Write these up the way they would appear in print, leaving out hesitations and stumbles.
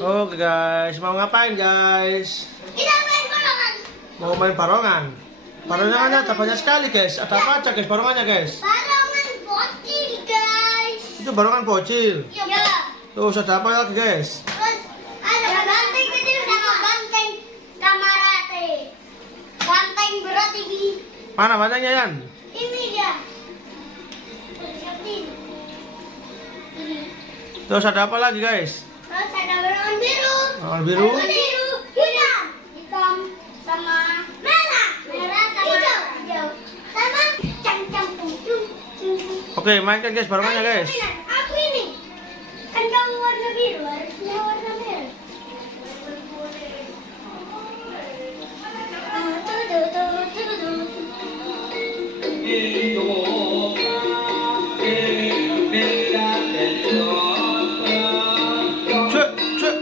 Oke guys, mau ngapain guys? Kita main barongan. Mau main barongan. Barongannya ada banyak sekali guys. Ada apa aja guys barongannya guys? Barongan bocil guys. Itu barongan bocil. Iya. Terus ada apa lagi guys? Terus ada banteng kecil sama banteng kamarate. Banteng berat ini. Mana bantengnya Yan? Ini dia. Terus ada apa lagi guys? Terus ada barongan biru. Barongan biru. Barongan biru. Hitam. Hitam sama merah. Merah sama hijau. Sama cang-cang punggung. Oke, mainkan guys barongannya guys. Aku ini. Kan kamu warna biru, harusnya warna merah. Cek, cek.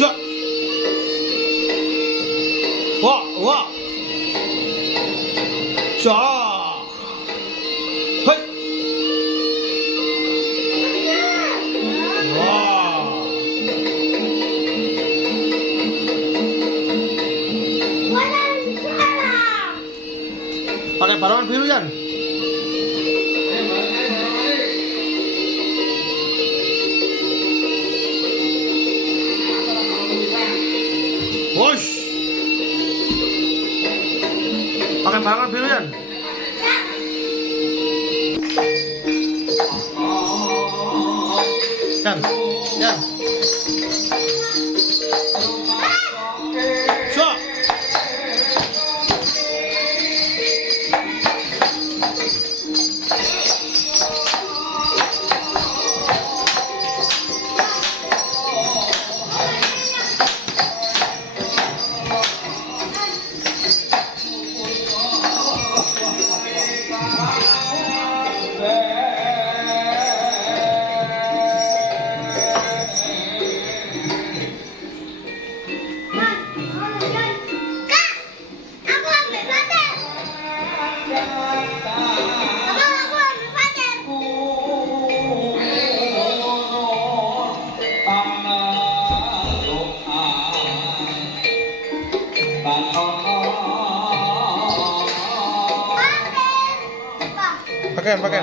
Cek. Wah, wah. Cak. Hei. Wah. Pakai barongan biru Yan. Wush. Pakai barongan biru Yan. Yan, Yan. Cak. Pakaian.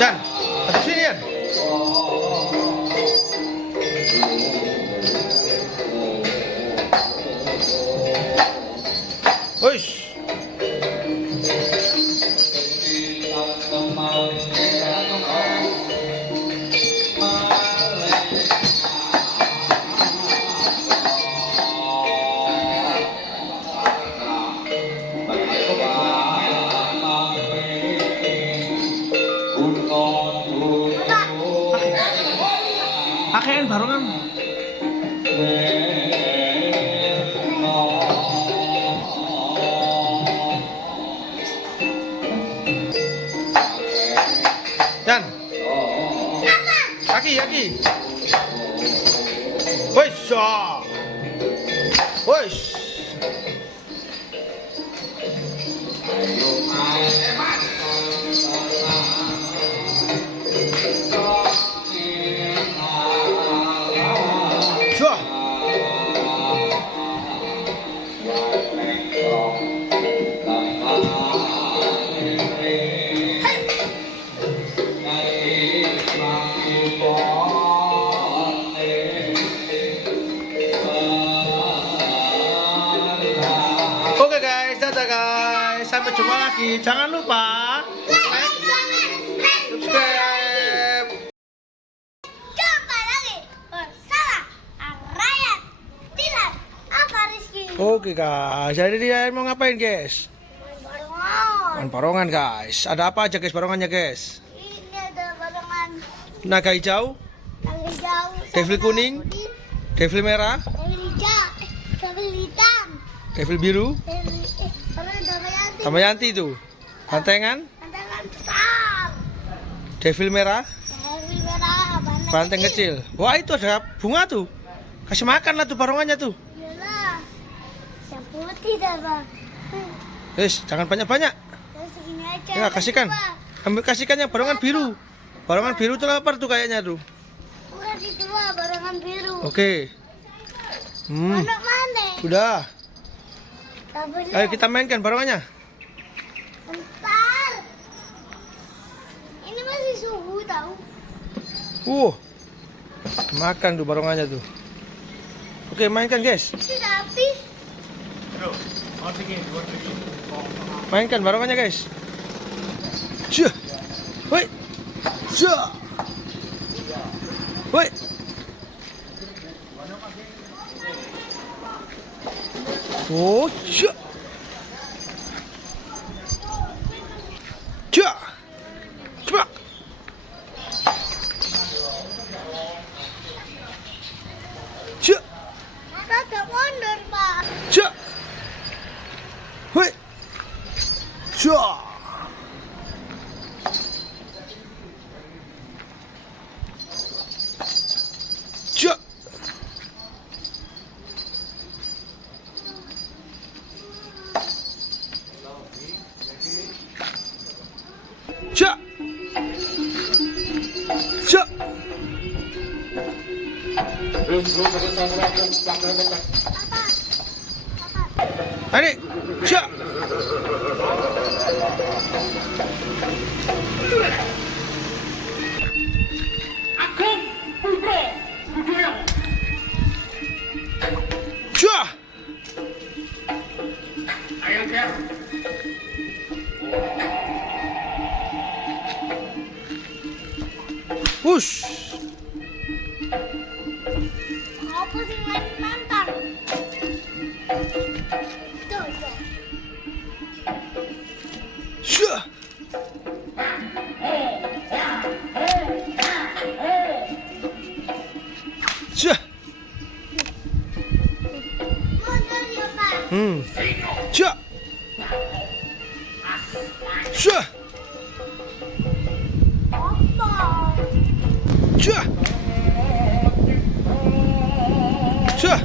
Dan, ada sini Yan. Wush. Pakaian barongan. Dan. Kaki. Wush. Wush. Cua. Oke guys, dadah guys. Sampai jumpa lagi. Jangan lupa like, subscribe. Oke guys, jadi dia mau ngapain guys? Barongan. Main barongan guys. Ada apa aja guys barongannya guys? Ini ada barongan Naga hijau, yang hijau. devil kuning, devil merah, Devil hijau. Devil hitam. devil biru, Terus Damayanti itu. Bantengan, Bantangan besar. devil merah, Devil merah. banteng kecil. Wah itu ada bunga tuh. Kasih makan lah tuh barongannya tuh. Iyalah. Yang putih dah bang. Guys, jangan banyak-banyak. Terus segini aja. Ya kasihkan. Ambil kasihkan yang barongan biru. Barongan biru tuh lapar tuh kayaknya tuh. Udah di dua barongan biru. Oke. Mana mana? Udah. Tak boleh. Ayo kita mainkan barongannya. Bentar. Ini masih suhu tahu. Makan tuh barongannya tuh. Oke, mainkan guys. Sudah habis. Mainkan barongannya guys. Syah. Woi. Syah. Woi. Oh, syah. Syah. Cepat. Syah. Ada mundur pak. Syah. Woi. Syah. Syah. Syah. Syah. Adik, syah. Syah. Wush. Apa sih main mantan? Tuh. Syah. Syah. Mundur ya pak. Syah. Syah. Apa? Syah. Syah.